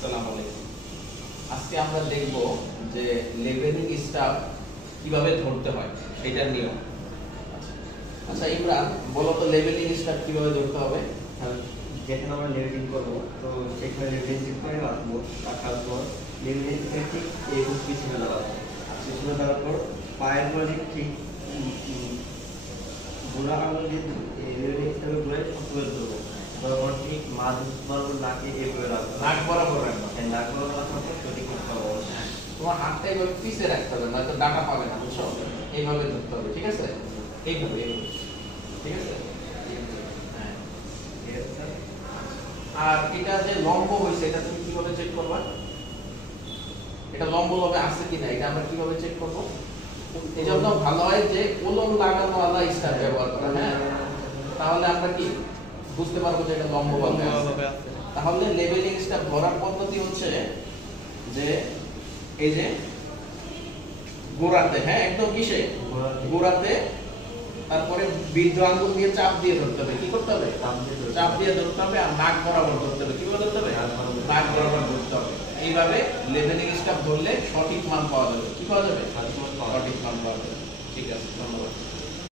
আসসালামু আলাইকুম। আজকে আমরা দেখব যে লেভেলিং স্টাফ কিভাবে ধরতে হয় সেটার নিয়ম। আচ্ছা ইমরান, বলো তো লেভেলিং স্টাফ কিভাবে ধরতে হবে? যেখানে আমরা লেভেলিং করবো তো সেখানে লেভেলিং করে রাখবো, রাখার পর লেভেলিং ঠিক এই পিছনে দাঁড়াবো, পিছনে দেওয়ার পর পায়ের পরে ঠিক বুড়া আঙুল দিয়ে লেভেলিং স্টাফে ঘুরে সবগুলো ধরবো, তারপর ঠিক মাঝ বরাবর নাকে এভাবে রাখবো, নাক বরাবর রাখবা। নাক বরাবর রাখার পর সঠিক করতে হবে। তোমার হাতটা এইভাবে পিছে রাখতে হবে, নয়তো ডাটা পাবে না, বুঝছো? এইভাবে ধরতে হবে, ঠিক আছে? এইভাবে এইভাবে। ঠিক আছে? হ্যাঁ। ঠিক আছে স্যার? আর এটা যে লম্ব হয়েছে এটা তুমি কিভাবে চেক করবা? এটা লম্বভাবে আছে কিনা এটা আমরা কিভাবে চেক করব? এই জন্য ভালো হয় যে কলম লাগানোওয়ালা স্টার ব্যবহার করা, হ্যাঁ? তাহলে আমরা কি বুঝতে পারবো যে এটা লম্বভাবে আছে। তাহলে লেভেলিং স্টার ধরার পদ্ধতি হচ্ছে যে এই যে গোড়াতে, হ্যাঁ একদম কিসে গোড়াতে, তারপরে বৃদ্ধ আঙ্গুল দিয়ে চাপ দিয়ে ধরতে হবে। কি করতে হবে? চাপ দিয়ে ধরতে হবে। আর নাক বরাবর ধরতে হবে। কিভাবে ধরতে হবে? নাক বরাবর ধরতে হবে। এইভাবে লেভেলিং স্টাফ ধরলে সঠিক মান পাওয়া যাবে। কি পাওয়া যাবে? সঠিক মান পাওয়া যাবে। ঠিক আছে, ধন্যবাদ।